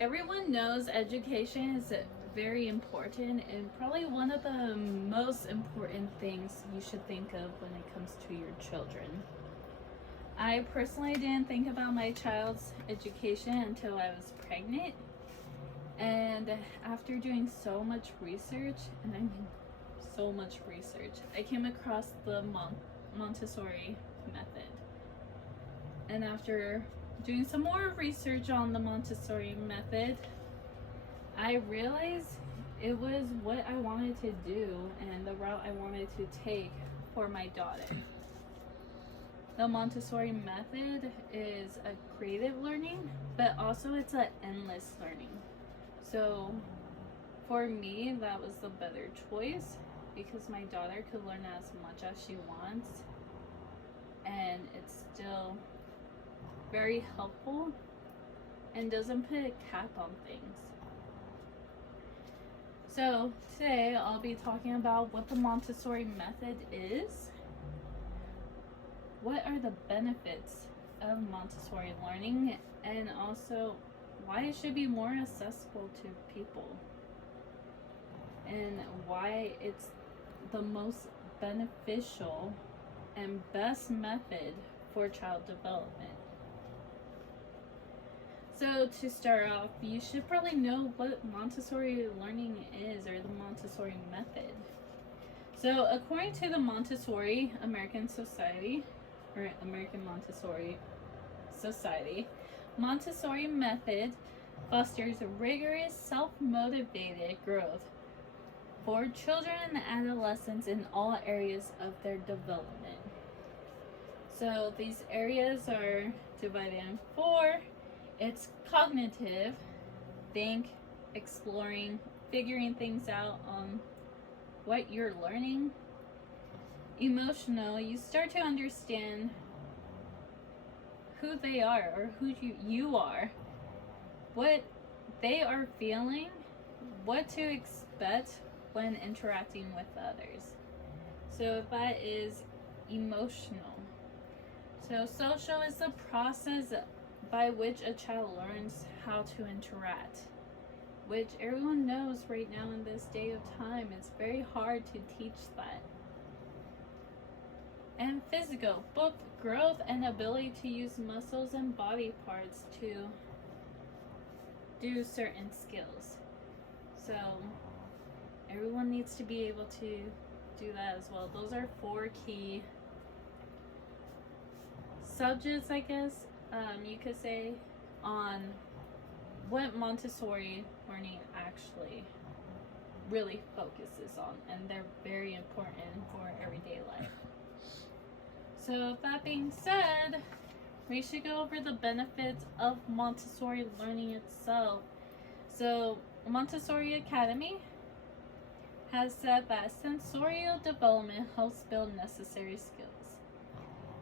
Everyone knows education is very important and probably one of the most important things you should think of when it comes to your children. I personally didn't think about my child's education until I was pregnant. And after doing so much research, and I mean so much research, I came across the Montessori method. And after doing some more research on the Montessori method, I realized it was what I wanted to do and the route I wanted to take for my daughter. The Montessori method is a creative learning, but also it's an endless learning. So for me, that was the better choice because my daughter could learn as much as she wants, and it's still very helpful and doesn't put a cap on things. So today I'll be talking about what the Montessori method is, what are the benefits of Montessori learning, and also why it should be more accessible to people, and why it's the most beneficial and best method for child development. So to start off, you should probably know what Montessori learning is, or the Montessori method. So according to the Montessori American Society, or American Montessori Society, Montessori method fosters rigorous, self-motivated growth for children and adolescents in all areas of their development. So these areas are divided in four. It's cognitive, think, exploring, figuring things out on what you're learning. Emotional, you start to understand who they are, or who you are, what they are feeling, what to expect when interacting with others. So that is emotional. So social is the process by which a child learns how to interact, which everyone knows right now in this day of time, it's very hard to teach that. And physical, both growth and ability to use muscles and body parts to do certain skills. So everyone needs to be able to do that as well. Those are four key subjects, I guess, you could say, on what Montessori learning actually really focuses on, and they're very important for everyday life. So that being said, we should go over the benefits of Montessori learning itself. So Montessori Academy has said that sensorial development helps build necessary skills.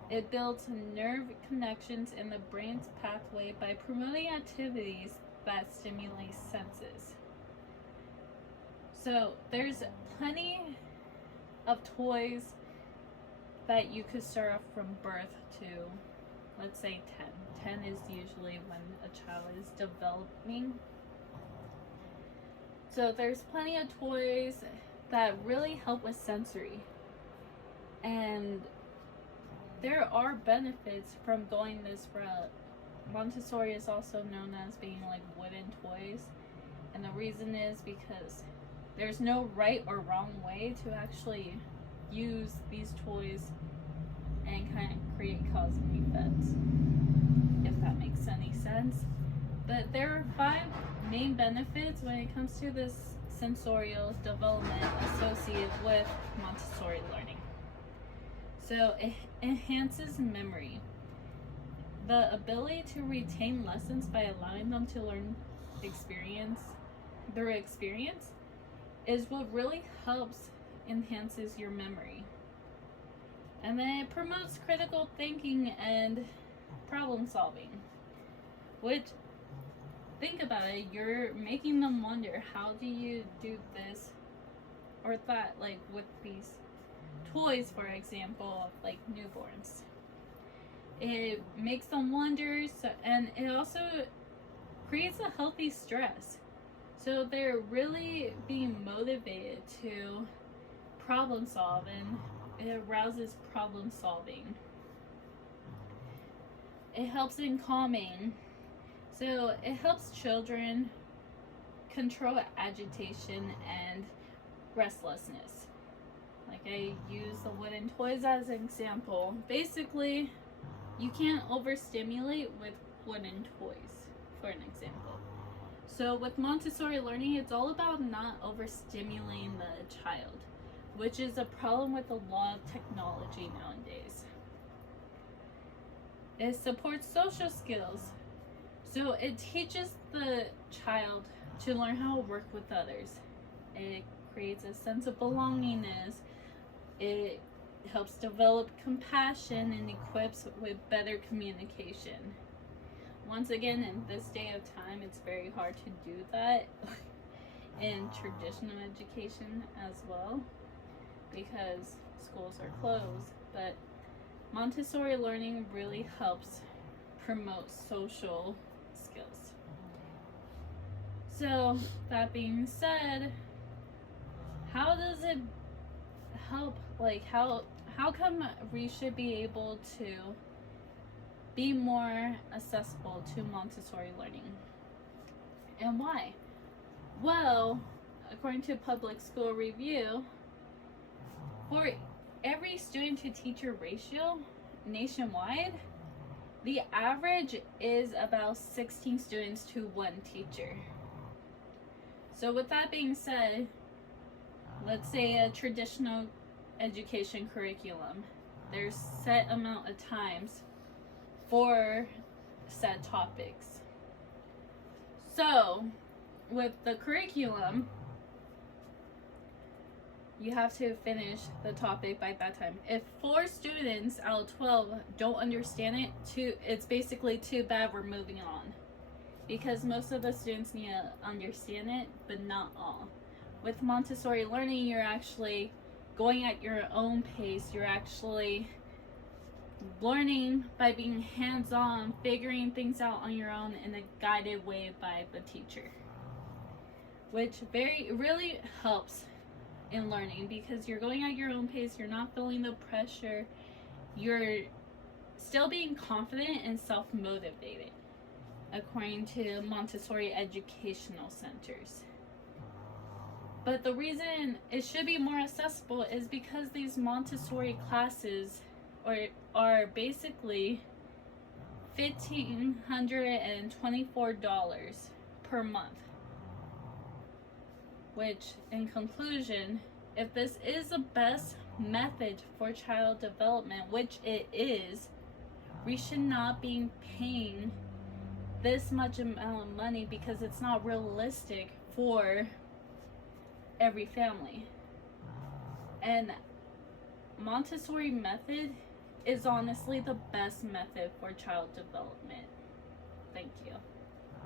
It builds nerve connections in the brain's pathway by promoting activities that stimulate senses. So there's plenty of toys that you could start off from birth to, let's say, 10. 10 is usually when a child is developing. So there's plenty of toys that really help with sensory. And there are benefits from going this route. Montessori is also known as being like wooden toys. And the reason is because there's no right or wrong way to actually use these toys and kind of create cause and effects, if that makes any sense. But there are 5 main benefits when it comes to this sensorial development associated with Montessori learning. So it enhances memory. The ability to retain lessons by allowing them to learn through experience is what really helps enhances your memory. And then it promotes critical thinking and problem solving, which, think about it, you're making them wonder, how do you do this or that, like with these toys, for example, like newborns. It makes them wonder, and it also creates a healthy stress. So they're really being motivated to problem solve, and it arouses problem solving. It helps in calming. So it helps children control agitation and restlessness. Like I use the wooden toys as an example. Basically, you can't overstimulate with wooden toys, for an example. So with Montessori learning, it's all about not overstimulating the child, which is a problem with a lot of technology nowadays. It supports social skills. So it teaches the child to learn how to work with others. It creates a sense of belongingness. It helps develop compassion and equips with better communication. Once again, in this day of time, it's very hard to do that in traditional education as well, because schools are closed. But Montessori learning really helps promote social skills. So that being said, how does it help? Like how come we should be able to be more accessible to Montessori learning? And why? Well, according to Public School Review, for every student to teacher ratio nationwide, the average is about 16 students to 1 teacher. So with that being said, let's say a traditional education curriculum, there's set amount of times for set topics. So with the curriculum, you have to finish the topic by that time. If 4 students out of 12 don't understand it, it's basically too bad, we're moving on. Because most of the students need to understand it, but not all. With Montessori learning, you're actually going at your own pace. You're actually learning by being hands-on, figuring things out on your own in a guided way by the teacher, which really helps in learning, because you're going at your own pace. You're not feeling the pressure. You're still being confident and self-motivated, according to Montessori educational centers. But the reason it should be more accessible is because these Montessori classes are basically $1,524 per month. Which, in conclusion, if this is the best method for child development, which it is, we should not be paying this much amount of money, because it's not realistic for every family. And Montessori method is honestly the best method for child development. Thank you.